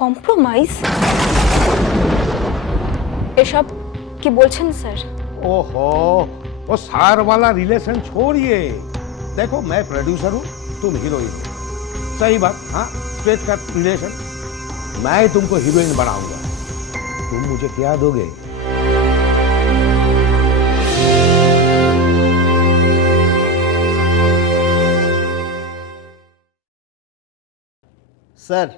Compromise? এসব কি বলছেন স্যার? ओहो, वो सार वाला रिलेशन छोड़िए। देखो मैं प्रोड्यूसर हूँ, तुम हीरोइन हो। सही बात, हाँ, स्ट्रेट कट रिलेशन। मैं तुमको हीरोइन बनाऊंगा। तुम मुझे क्या दोगे? স্যার,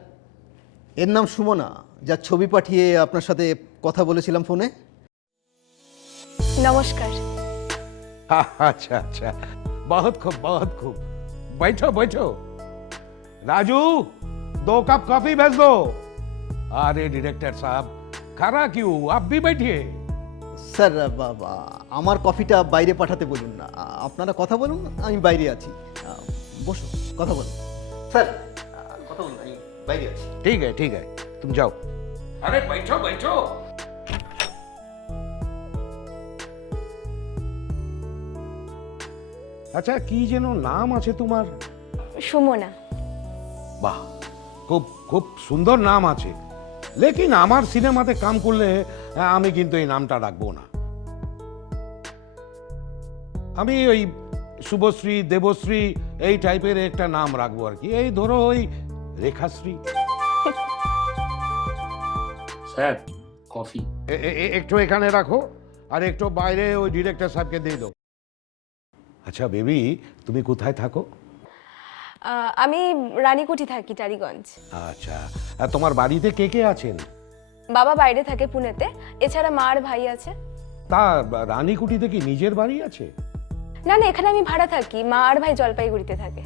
এর নাম সুমনা, যার ছবি পাঠিয়ে আপনার সাথে কথা বলেছিলাম ফোনে। নমস্কার। अच्छा अच्छा, बहुत खूब। बैठो बैठो। राजू, 2 कप कॉफी भेज दो। अरे डायरेक्टर साहब, खड़ा क्यों? आप भी बैठिए। স্যার, আমার কফিটা বাইরে পাঠাতে বলুন না। আপনারা কথা বলুন, আমি বাইরে আছি। বসুন, কথা বলুন। স্যার, কথা বলুন, আমি বাইরে আছি। ठीक है, तुम जाओ। अरे बैठो बैठो। আচ্ছা, কি যেন নাম আছে তোমার? সুমনা। বাহ, খুব খুব সুন্দর নাম আছে, লেকিন আমার সিনেমাতে কাম করলে আমি কিন্তু এই নামটা রাখবো না। আমি ওই শুভশ্রী, দেবশ্রী এই টাইপের একটা নাম রাখবো আর কি। এই ধরো ওই রেখাশ্রী। Sir, coffee. একটু এখানে রাখো, আর একটু বাইরে ওই ডিরেক্টর সাহেবকে দিয়ে দাও। আচ্ছা বেবি, তুমি কোথায় থাকো? আমি রানীকুঠি থাকি, টালিগঞ্জ। আচ্ছা, আর তোমার বাড়িতে কে কে আছেন? বাবা বাইরে থাকে পুনেতে, এছাড়া মা আর ভাই আছে। তা রানীকুঠিতে কি নিজের বাড়ি আছে? না না, এখানে আমি ভাড়া থাকি, মা আর ভাই জলপাইগুড়িতে থাকে।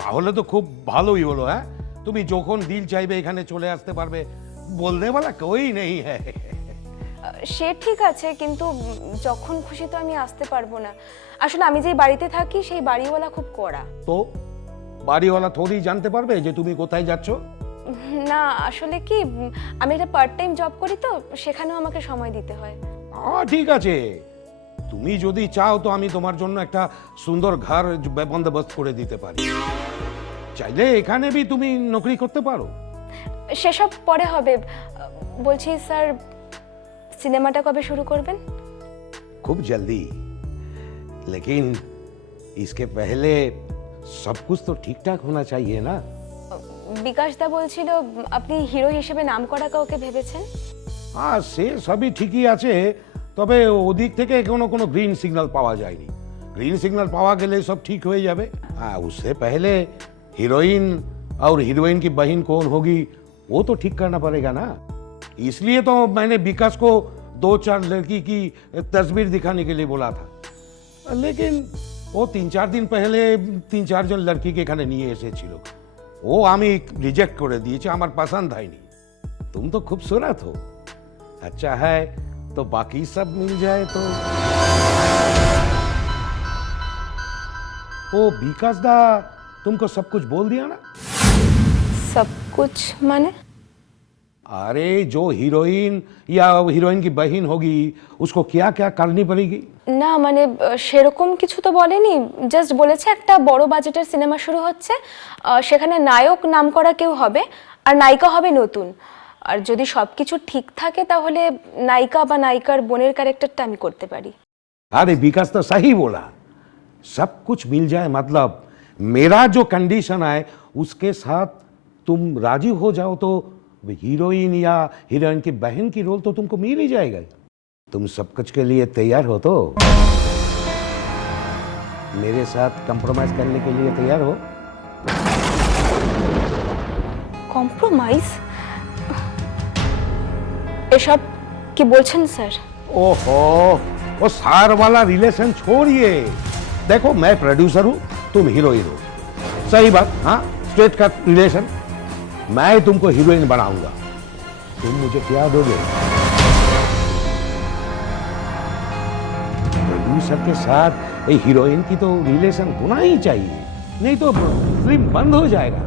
তাহলে তো খুব ভালোই হলো। হ্যাঁ, তুমি যখন দিল চাইবে এখানে চলে আসতে পারবে, বলতে বলা কই নেই। হ্যাঁ, সে ঠিক আছে, কিন্তু যখন খুশি তো আমি আসতে পারবো না। আসলে আমি যেই বাড়িতে থাকি সেই বাড়িওয়ালা খুব কড়া। তো বাড়িওয়ালা থোড়ি জানতে পারবে যে তুমি কোথায় যাচ্ছ? না, আসলে কি, আমি একটা পার্ট টাইম জব করি, তো সেখানেও আমাকে সময় দিতে হয়। ঠিক আছে, তুমি যদি চাও তো আমি তোমার জন্য একটা সুন্দর ঘর বন্দোবস্ত করে দিতে পারি। চাইলে এখানে বি তুমি নকরি করতে পারো। সেসব পরে হবে। বলছি স্যার, সিনেমাটা কবে শুরু করবেন? खूब जल्दी, लेकिन इसके पहले सब कुछ तो ठीक ठाक होना चाहिए ना। বিকাশ দা বলছিল আপনি হিরো হিসেবে নাম করা কাউকে ভেবেছেন। হ্যাঁ, সে সবই ঠিকই আছে, তবে ওদিক থেকে কোনো গ্রিন সিগন্যাল পাওয়া যায়নি। ग्रीन सिग्नल पावा के लिए सब ठीक हो जावे। हाँ, उससे पहले हीरोइन और हीरोइन की बहन कौन होगी वो तो ठीक करना पड़ेगा ना। इसलिए तो मैंने विकास को 2-4 लड़की की तस्वीर दिखाने के लिए बोला था, लेकिन वो 3-4 दिन पहले 3-4 জন লড়কিকে এখানে নিয়ে এসেছিল। ও আমি রিজেক্ট করে দিয়েছি, আমার পছন্দ হয়নি। तुम तो खूबसूरत हो, अच्छा है, तो बाकी सब मिल जाए तो। ओ विकास दा तुमको सब कुछ बोल दिया ना? सब कुछ माने? अरे जो हीरोइन या हीरोइन की बहन होगी उसको क्या क्या करनी पड़ेगी? না মানে সেরকম কিছু তো বলেনি, জাস্ট বলেছে একটা বড় বাজেটের সিনেমা শুরু হচ্ছে, সেখানে নায়ক নামকরা কেউ হবে আর নায়িকা হবে নতুন। আর যদি সবকিছু ঠিক থাকে তাহলে নায়িকা বা নায়িকার বোনের ক্যারেক্টারটা আমি করতে পারি। अरे विकास तो सही बोला, सब कुछ मिल जाए, मतलब मेरा जो कंडीशन है उसके साथ तुम राजी हो जाओ तो हीरोइन या हीरोइन की बहन की रोल तो तुमको मिल ही जाएगा। तुम सब कुछ के लिए तैयार हो तो? मेरे साथ कंप्रोमाइज करने के लिए तैयार हो? কম্প্রোমাইজ? এসব কি বলছেন স্যার? ओहो, वो सार वाला रिलेशन छोड़िए। देखो मैं प्रोड्यूसर हूँ, तुम हीरोइन हो। सही बात, हाँ, स्ट्रेट कट रिलेशन। मैं तुमको हीरोइन बनाऊंगा। तुम मुझे क्या दोगे? प्रोड्यूसर के साथ ये हीरोइन की तो रिलेशन होना ही चाहिए, नहीं तो फिल्म बंद हो जाएगा।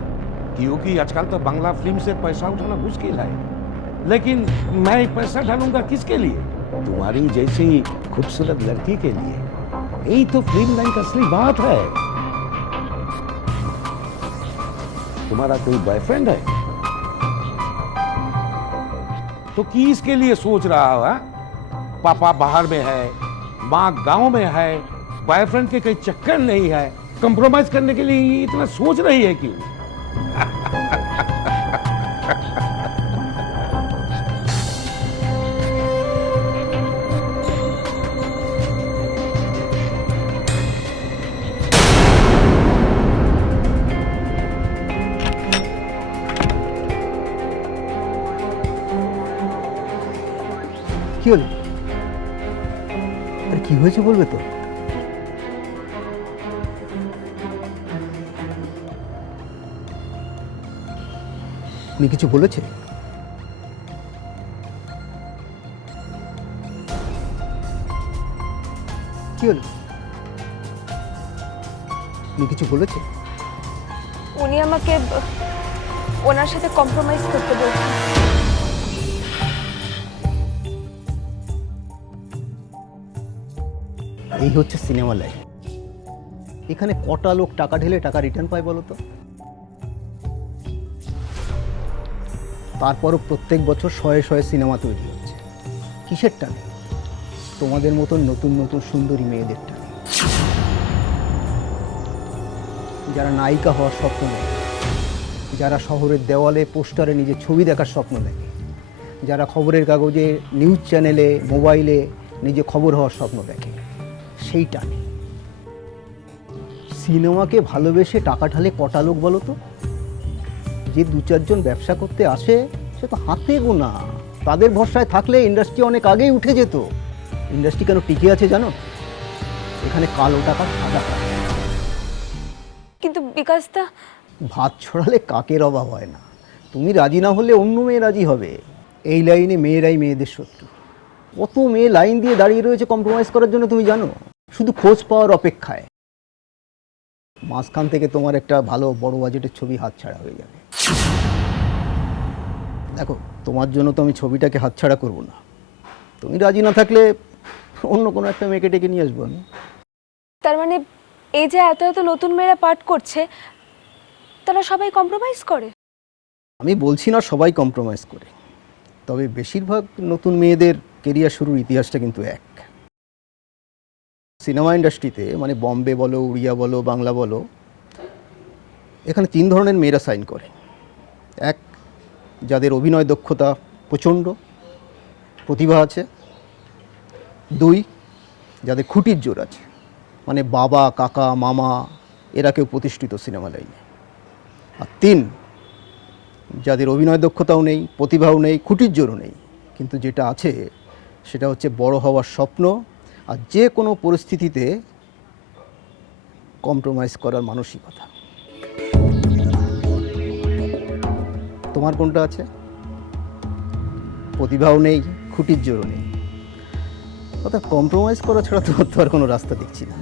क्योंकि आजकल तो बांग्ला फिल्म से पैसा उठाना मुश्किल है, लेकिन मैं पैसा डालूंगा किसके लिए? तुम्हारी जैसी खूबसूरत लड़की के लिए। यही तो फिल्म लाइन का असली बात है। तुम्हारा कोई बॉयफ्रेंड है? तो किसके लिए सोच रहा है? पापा बाहर में है, माँ गांव में है, बॉयफ्रेंड के कोई चक्कर नहीं है, कंप्रोमाइज करने के लिए इतना सोच रही है क्यों? কি হলো? আরে কি হয়েছে বলবে তো? উনি কিছু বলেছে? কি হলো? উনি কিছু বলেছে? উনি আমাকে ওনার সাথে কম্প্রোমাইজ করতে বলছেন। এই হচ্ছে সিনেমা লাইফ। এখানে কটা লোক টাকা ঢেলে টাকা রিটার্ন পায় বলো তো? তারপরও প্রত্যেক বছর শয়ে শয়ে সিনেমা তৈরি হচ্ছে। কিসের টানে? তোমাদের মতন নতুন নতুন সুন্দরী মেয়েদের টানে, যারা নায়িকা হওয়ার স্বপ্ন দেখে, যারা শহরের দেওয়ালে পোস্টারে নিজের ছবি দেখার স্বপ্ন দেখে, যারা খবরের কাগজে, নিউজ চ্যানেলে, মোবাইলে নিজে খবর হওয়ার স্বপ্ন দেখে, সেই টানে। সিনেমাকে ভালোবেসে টাকা ঢালে কটা লোক বলো তো? যে দু চারজন ব্যবসা করতে আসে সে তো হাতে গোনা। তাদের ভরসায় থাকলে ইন্ডাস্ট্রি অনেক আগেই উঠে যেত। ইন্ডাস্ট্রি কেন টিকে আছে জানো? এখানে কালো টাকা সাদা টাকা। কিন্তু বিকাশদা, ভাত ছড়ালে কাকের অভাব হয় না। তুমি রাজি না হলে অন্য মেয়ে রাজি হবে। এই লাইনে মেয়েরাই মেয়েদের শত্রু। কত মেয়ে লাইন দিয়ে দাঁড়িয়ে রয়েছে কম্প্রোমাইজ করার জন্য, তুমি জানো? শুধু খোঁজ পাওয়ার অপেক্ষায়। মাঝখান থেকে তোমার একটা ভালো বড় বাজেটের ছবি হাতছাড়া হয়ে যাবে। দেখো, তোমার জন্য তো আমি ছবিটাকে হাতছাড়া করব না। তুমি রাজি না থাকলে অন্য কোনো একটা মেয়েকে ডেকে নিয়ে আসবো আমি। তার মানে এই যে এত এত নতুন মেয়েরা পাঠ করছে, তারা সবাই কম্প্রোমাইজ করে? আমি বলছি না সবাই কম্প্রোমাইজ করে, তবে বেশিরভাগ নতুন মেয়েদের কেরিয়ার শুরুর ইতিহাসটা কিন্তু এক। সিনেমা ইন্ডাস্ট্রিতে, মানে বম্বে বলো, উড়িয়া বলো, বাংলা বলো, এখানে তিন ধরনের মেয়েরা সাইন করে। এক, যাদের অভিনয় দক্ষতা প্রচণ্ড, প্রতিভা আছে। দুই, যাদের খুঁটির জোর আছে, মানে বাবা, কাকা, মামা এরা কেউ প্রতিষ্ঠিত সিনেমা লাইনে। আর তিন, যাদের অভিনয় দক্ষতাও নেই, প্রতিভাও নেই, খুঁটির জোরও নেই, কিন্তু যেটা আছে সেটা হচ্ছে বড় হওয়ার স্বপ্ন আর যে কোনো পরিস্থিতিতে কম্প্রোমাইজ করার মানসিকতা। তোমার কোনটা আছে? প্রতিভাও নেই, খুঁটির জোরও নেই, অর্থাৎ কম্প্রোমাইজ করা ছাড়া তো আর কোনো রাস্তা দেখছি না।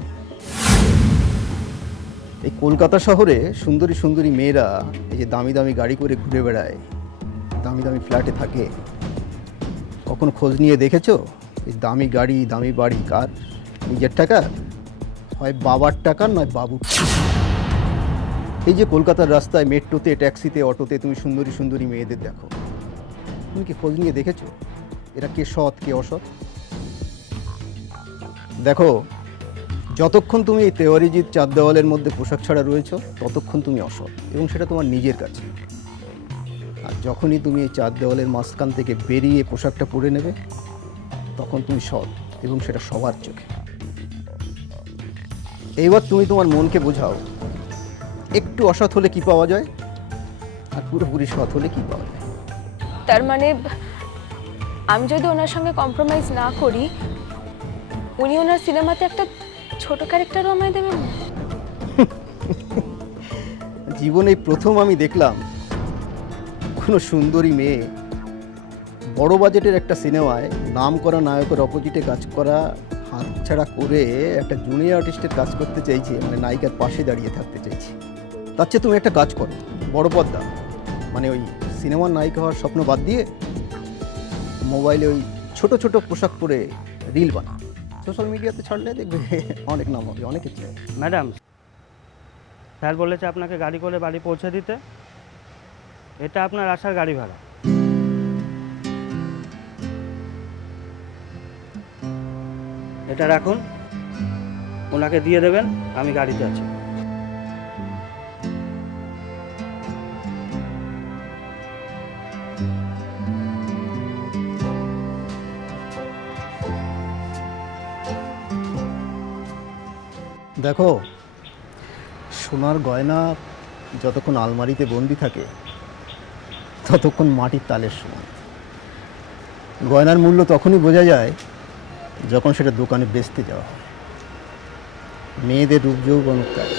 এই কলকাতা শহরে সুন্দরী সুন্দরী মেয়েরা এই যে দামি দামি গাড়ি করে ঘুরে বেড়ায়, দামি দামি ফ্ল্যাটে থাকে, কখনো খোঁজ নিয়ে দেখেছো এই দামি গাড়ি দামি বাড়ি কার? নিজের টাকা, হয় বাবার টাকা, নয় বাবুর। এই যে কলকাতার রাস্তায়, মেট্রোতে, ট্যাক্সিতে, অটোতে তুমি সুন্দরী সুন্দরী মেয়েদের দেখো, তুমি কি খোঁজ নিয়ে দেখেছো এরা কে সৎ কে অসৎ? দেখো, যতক্ষণ তুমি এই তেওয়ারিজির চার দেওয়ালের মধ্যে পোশাক ছাড়া রয়েছো ততক্ষণ তুমি অসৎ, এবং সেটা তোমার নিজের কাছে। আর যখনই তুমি এই চার দেওয়ালের মাঝখান থেকে বেরিয়ে পোশাকটা পরে নেবে তখন তুমি সৎ, এবং সেটা সবার চোখে। এইবার তুমি তোমার মনকে বোঝাও, একটু অসৎ হলে কি পাওয়া যায়, আর পুরোপুরি সৎ হলে কি পাওয়া যায়। তার মানে আমি যদি ওনার সঙ্গে কম্প্রোমাইজ না করি, উনি ওনার সিনেমাতে একটা ছোট ক্যারেক্টারও আমায় দেবেন? জীবনে প্রথম আমি দেখলাম কোনো সুন্দরী মেয়ে বড় বাজেটের একটা সিনেমায় নাম করা নায়কের অপোজিটে কাজ করা হাতছাড়া করে একটা জুনিয়র আর্টিস্টের কাজ করতে চাইছে, মানে নায়িকার পাশে দাঁড়িয়ে থাকতে চাইছে। তার চেয়ে তুমি একটা কাজ করো, বড় পর্দা, মানে ওই সিনেমার নায়িকা হওয়ার স্বপ্ন বাদ দিয়ে মোবাইলে ওই ছোট ছোট পোশাক পরে রিল বানাও, সোশ্যাল মিডিয়াতে ছাড়লে দেখবে অনেক নাম হবে, অনেক কিছু। ম্যাডাম, স্যার বলেছে আপনাকে গাড়ি করে বাড়ি পৌঁছে দিতে। এটা আপনার আসার গাড়ি ভাড়া। এটা রাখুন, ওনাকে দিয়ে দেবেন, আমি গাড়িতে আছি। দেখো, সোনার গয়না যতক্ষণ আলমারিতে বন্দি থাকে ততক্ষণ মাটির তালের সমান। গয়নার মূল্য তখনই বোঝা যায় যখন সেটা দোকানে বেচতে যাওয়া হয়। মেয়েদের রূপ যৌবন তাই।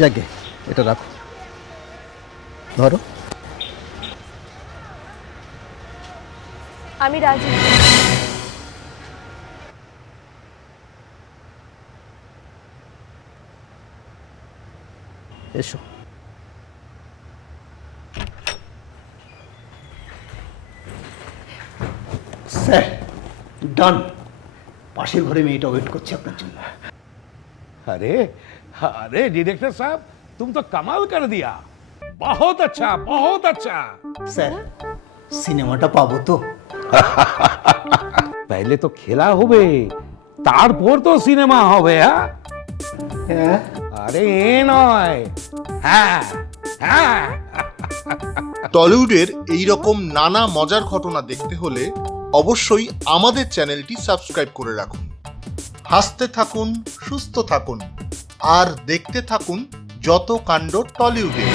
যাকে এটা রাখো, ধরো। আমি রাজি। এসো। স্যার, ডান। পাশের ঘরে মেয়েটা ওয়েট করছে আপনার জন্য। अरे अरे डायरेक्टर साहब, तुम तो कमाल कर दिया। बहुत अच्छा, बहुत अच्छा। স্যার, সিনেমাটা পাবো তো? पहले तो खेला होबे, তারপর তো সিনেমা হবে। হ্যাঁ, হ্যাঁ। আরে এ নয়, হ্যাঁ হ্যাঁ। টলিউডের এই রকম নানা মজার ঘটনা দেখতে হলে অবশ্যই আমাদের চ্যানেলটি সাবস্ক্রাইব করে রাখুন। হাসতে থাকুন, সুস্থ থাকুন, আর দেখতে থাকুন যত কাণ্ড টলিউডে।